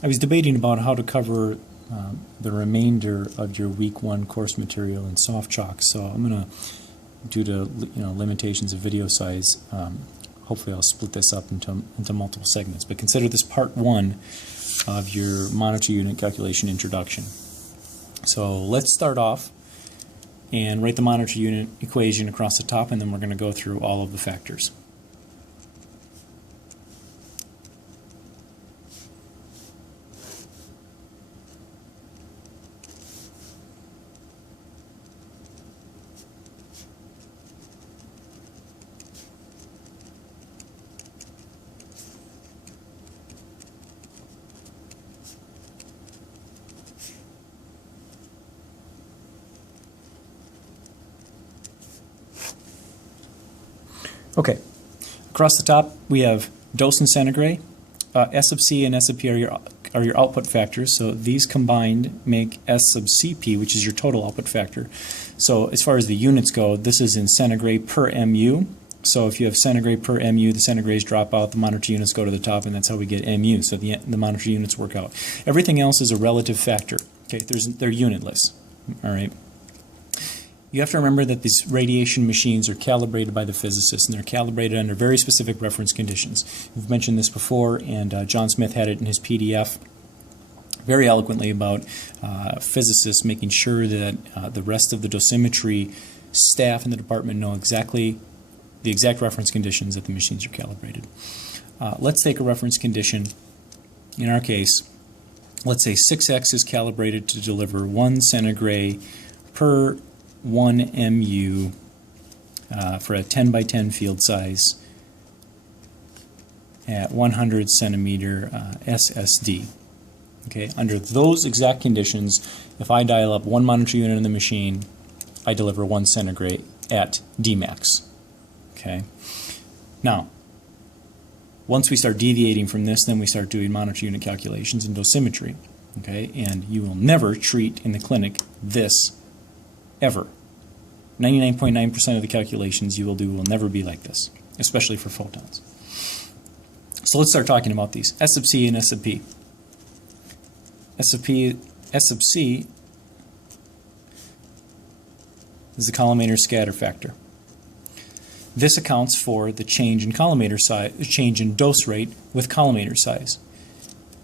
I was debating about how to cover the remainder of your week 1 course material in soft chalk, so I'm going to, due to limitations of video size, hopefully I'll split this up into multiple segments. But consider this part 1 of your monitor unit calculation introduction. So let's start off and write the monitor unit equation across the top, and then we're going to go through all of the factors. Okay, across the top we have dose and centigrade. S sub C and S sub P are your output factors, so these combined make S sub Cp, which is your total output factor. So as far as the units go, this is in centigrade per MU. So if you have centigrade per MU, the centigrades drop out, the monitor units go to the top, and that's how we get MU. So the monitor units work out. Everything else is a relative factor. Okay, they're unitless. All right. You have to remember that these radiation machines are calibrated by the physicists, and they're calibrated under very specific reference conditions. We've mentioned this before, and John Smith had it in his PDF very eloquently about physicists making sure that the rest of the dosimetry staff in the department know exactly the exact reference conditions that the machines are calibrated. Let's take a reference condition. In our case, let's say 6X is calibrated to deliver 1 centigrade per 1 MU for a 10 by 10 field size at 100 centimeter SSD. Okay, under those exact conditions, if I dial up 1 monitor unit in the machine, I deliver 1 centigrade at Dmax. Okay, now once we start deviating from this, then we start doing monitor unit calculations and dosimetry. Okay, and you will never treat in the clinic this ever. 99.9% of the calculations you will do will never be like this, especially for photons. So let's start talking about these, S sub C and S sub P. S sub C is the collimator scatter factor. This accounts for the change in collimator size, change in dose rate with collimator size.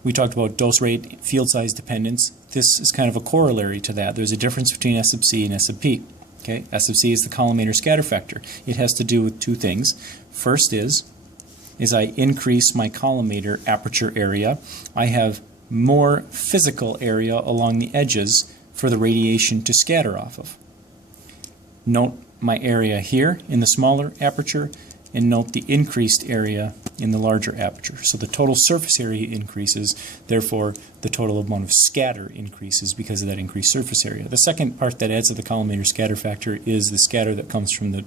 We talked about dose rate, field size dependence. This is kind of a corollary to that. There's a difference between S sub C and S sub P. Okay, S sub C is the collimator scatter factor. It has to do with two things. First is I increase my collimator aperture area, I have more physical area along the edges for the radiation to scatter off of. Note my area here in the smaller aperture, and note the increased area in the larger aperture. So the total surface area increases, therefore the total amount of scatter increases because of that increased surface area. The second part that adds to the collimator scatter factor is the scatter that comes from the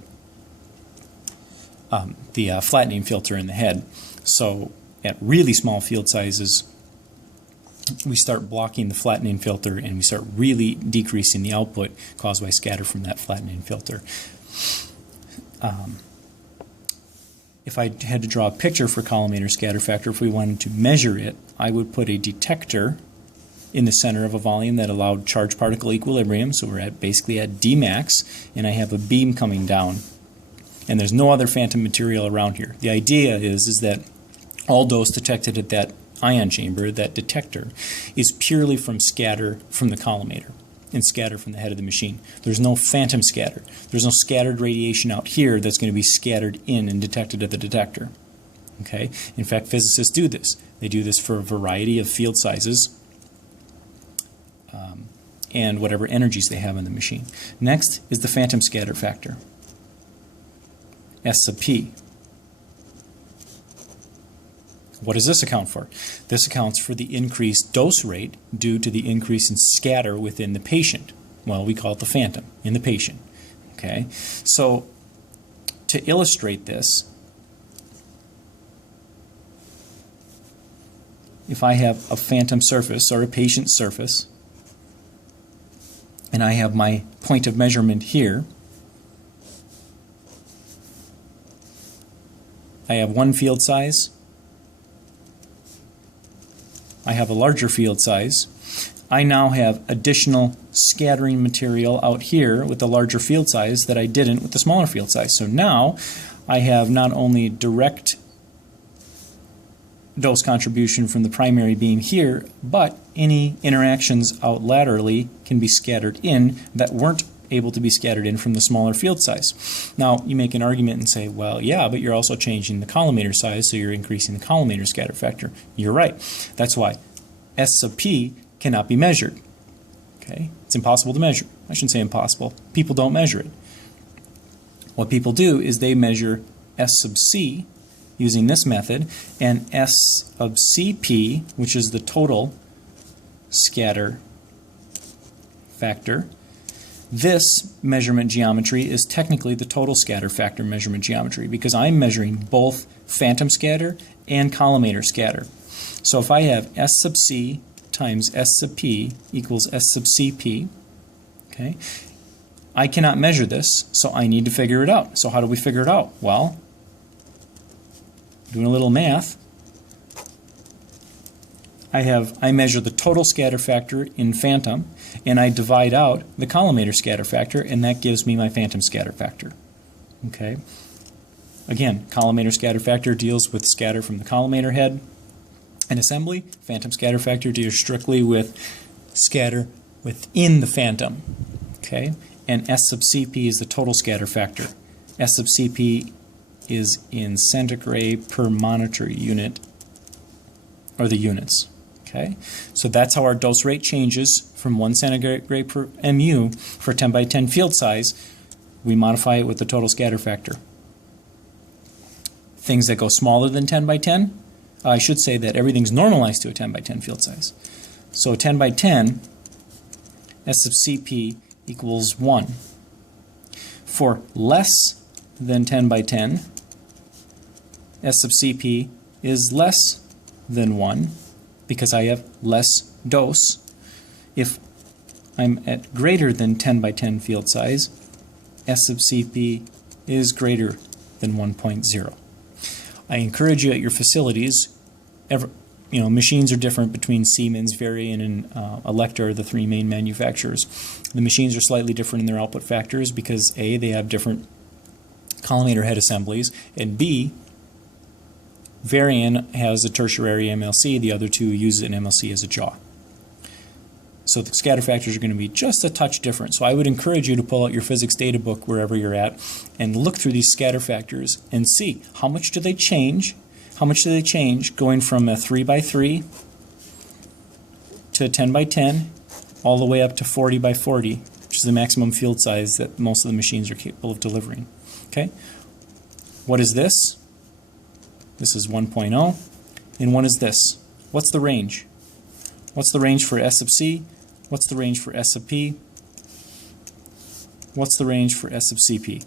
flattening filter in the head. So at really small field sizes, we start blocking the flattening filter and we start really decreasing the output caused by scatter from that flattening filter. If I had to draw a picture for collimator scatter factor, if we wanted to measure it, I would put a detector in the center of a volume that allowed charge particle equilibrium, so we're basically at Dmax, and I have a beam coming down. And there's no other phantom material around here. The idea is that all dose detected at that ion chamber, that detector, is purely from scatter from the collimator and scatter from the head of the machine. There's no phantom scatter. There's no scattered radiation out here that's going to be scattered in and detected at the detector. Okay? In fact, physicists do this. They do this for a variety of field sizes and whatever energies they have in the machine. Next is the phantom scatter factor, S sub P. What does this account for? This accounts for the increased dose rate due to the increase in scatter within the patient. Well, we call it the phantom in the patient. Okay? So to illustrate this, if I have a phantom surface or a patient surface, and I have my point of measurement here, I have one field size, I have a larger field size. I now have additional scattering material out here with the larger field size that I didn't with the smaller field size. So now I have not only direct dose contribution from the primary beam here, but any interactions out laterally can be scattered in that weren't able to be scattered in from the smaller field size. Now, you make an argument and say, well, yeah, but you're also changing the collimator size, so you're increasing the collimator scatter factor. You're right. That's why S sub p cannot be measured. Okay? It's impossible to measure. I shouldn't say impossible. People don't measure it. What people do is they measure S sub c using this method, and S of Cp, which is the total scatter factor. This measurement geometry is technically the total scatter factor measurement geometry because I'm measuring both phantom scatter and collimator scatter. So if I have S sub c times S sub p equals S sub Cp, okay, I cannot measure this, so I need to figure it out. So how do we figure it out? Well, doing a little math, I measure the total scatter factor in phantom, and I divide out the collimator scatter factor, and that gives me my phantom scatter factor. Okay. Again, collimator scatter factor deals with scatter from the collimator head and assembly. Phantom scatter factor deals strictly with scatter within the phantom. Okay. And S sub Cp is the total scatter factor. S sub Cp is in centigrade per monitor unit, or the units. Okay, so that's how our dose rate changes from 1 centigrade per mu for 10 by 10 field size. We modify it with the total scatter factor. Things that go smaller than 10 by 10, I should say that everything's normalized to a 10 by 10 field size. So 10 by 10, S sub Cp equals 1. For less than 10 by 10, S sub Cp is less than 1 because I have less dose. If I'm at greater than 10 by 10 field size, S sub Cp is greater than 1.0. I encourage you at your facilities, machines are different between Siemens, Varian, and Electra, the three main manufacturers. The machines are slightly different in their output factors because A, they have different collimator head assemblies, and B, Varian has a tertiary MLC, the other two use an MLC as a jaw. So the scatter factors are going to be just a touch different. So I would encourage you to pull out your physics data book wherever you're at and look through these scatter factors and see how much do they change. How much do they change going from a 3 by 3 to a 10 by 10 all the way up to 40 by 40, which is the maximum field size that most of the machines are capable of delivering. Okay? What is this? This is 1.0. And what is this? What's the range? What's the range for S sub c? What's the range for S sub p? What's the range for S sub Cp?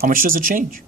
How much does it change?